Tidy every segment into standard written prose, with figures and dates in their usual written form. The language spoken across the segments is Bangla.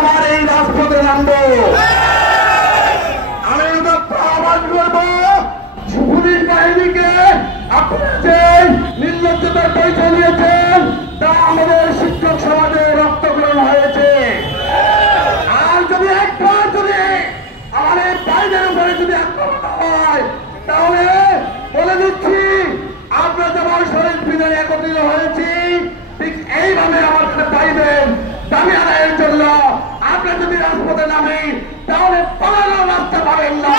আবার এই রাজপথে নামবো। আমি আহ্বান করবো পুলিশ বাহিনীকে, আপনারা যে নির্লজ্জতার পরিচয় নিয়েছেন তা আমাদের শিক্ষক সমাজে রক্তগ্রহণ হয়েছে। আর যদি একবার যদি আমাদের ভাইদের উপরে যদি আক্রমণ হয় তাহলে বলে দিচ্ছি, আমরা যেমন শহীদ মিনারে একত্রিত হয়েছি ঠিক এইভাবে আমাদের পাইবেন দাবি আদায়ের জন্য। আমরা যদি রাজপথে নামি তাহলে পালানোর রাস্তা পাবেন না।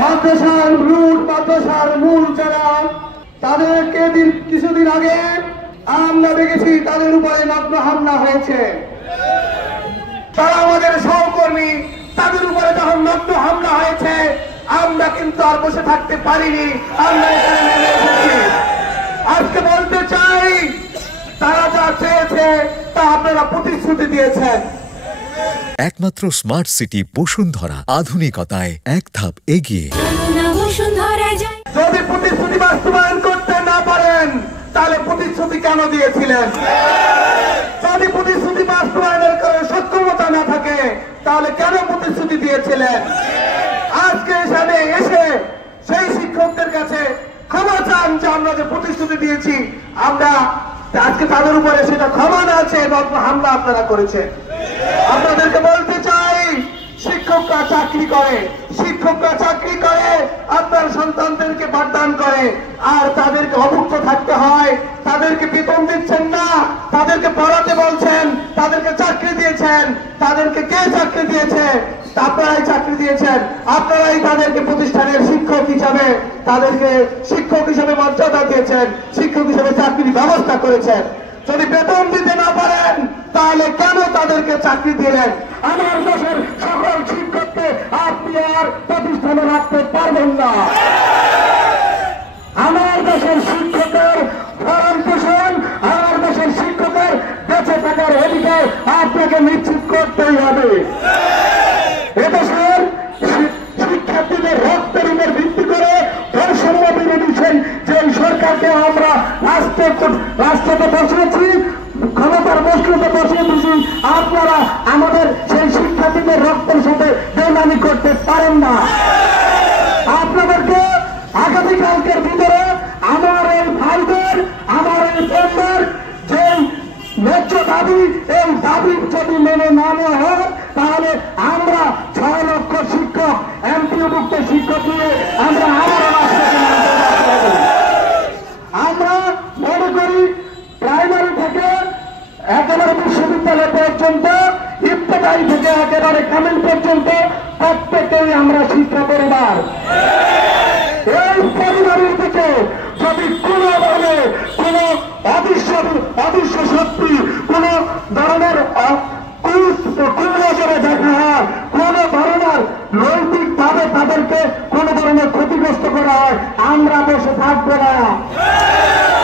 মাদ্রাসার মূল যারা, তাদেরকে কিছুদিন আগে আমরা দেখেছি তাদের উপরে মাত্র হামলা হয়েছে। তারা আমাদের সহকর্মী, তাদের উপরে যখন মাত্র হামলা হয়েছে আমরা কিন্তু আর বসে থাকতে পারিনি, আমরা এখানে নেমে এসেছি। আজকে বলতে চাই, তারা যা চেয়েছে তা আপনারা প্রতিশ্রুতি দিয়েছেন। একমাত্র স্মার্ট সিটি বসুন্ধরা, আধুনিকতায় এক ধাপ এগিয়ে। যদি প্রতিশ্রুতি বাস্তবায়ন করতে না পারেন তাহলে প্রতিশ্রুতি কেন দিয়েছিলেন? যদি প্রতিশ্রুতি বাস্তবায়নের সক্ষমতা না থাকে তাহলে কেন প্রতিশ্রুতি দিয়েছিলেন? আজকে এখানে এসে সেই শিক্ষকদের কাছে ক্ষমা চান যে আমরা যে প্রতিশ্রুতি দিয়েছি আমরা আজকে তাদের উপরে সেটা ক্ষমা না আছে এবং হামলা আপনারা করেছেন। আপনাদেরকে বলতে চাই, শিক্ষকরা চাকরি করে আপনার সন্তানদেরকে পাঠদান করে, আর তাদেরকে অভুক্ত থাকতে হয়। তাদেরকে বেতন দিচ্ছেন না, তাদেরকে পড়াতে বলছেন, তাদেরকে চাকরি দিয়েছেন। তাদেরকে কে চাকরি দিয়েছে? আপনারাই চাকরি দিয়েছেন। আপনারাই তাদেরকে প্রতিষ্ঠানের শিক্ষক হিসাবে, তাদেরকে শিক্ষক হিসাবে মর্যাদা দিয়েছেন, শিক্ষক হিসাবে চাকরির ব্যবস্থা করেছেন। যদি বেতন দিতে না পারেন তাহলে কেন তাদেরকে চাকরি দিলেন? আমার দেশের সকল শিক্ষককে আপনি আর প্রতিষ্ঠানে রাখতে পারবেন না। আমার দেশের শিক্ষকের ভরণ পোষণ, আমার দেশের শিক্ষকের বেঁচে থাকার অধিকার আপনাকে নিশ্চিত করতেই হবে। এদেশের শিক্ষার্থীদের রক্তের উপর ভিত্তি করে বৈষম্য বিরোধী যে সরকারকে আমরা রাষ্ট্রতে বসিয়েছি, ক্ষমতার বস্তুতে বসিয়েছি, আপনারা আমাদের সেই শিক্ষার্থীদের রক্তের সাথে বেমানি করতে পারেন না। আপনাদেরকে আগামীকালকের ভিতরে আমার এই ভাইদের, আমার এই বোনদের যে ন্যায্য দাবি, এই দাবি যদি মেনে না নেওয়া হয় তাহলে আমরা 6 লক্ষ শিক্ষক, এমপিওভুক্ত শিক্ষক নিয়ে আমরা আমরা মনে করি প্রাইমারি থেকে একেবারে বিশ্ববিদ্যালয় পর্যন্ত, ইফতেদায়ী থেকে একেবারে কামিল পর্যন্ত প্রত্যেকেই আমরা শিক্ষা পরিবার। এই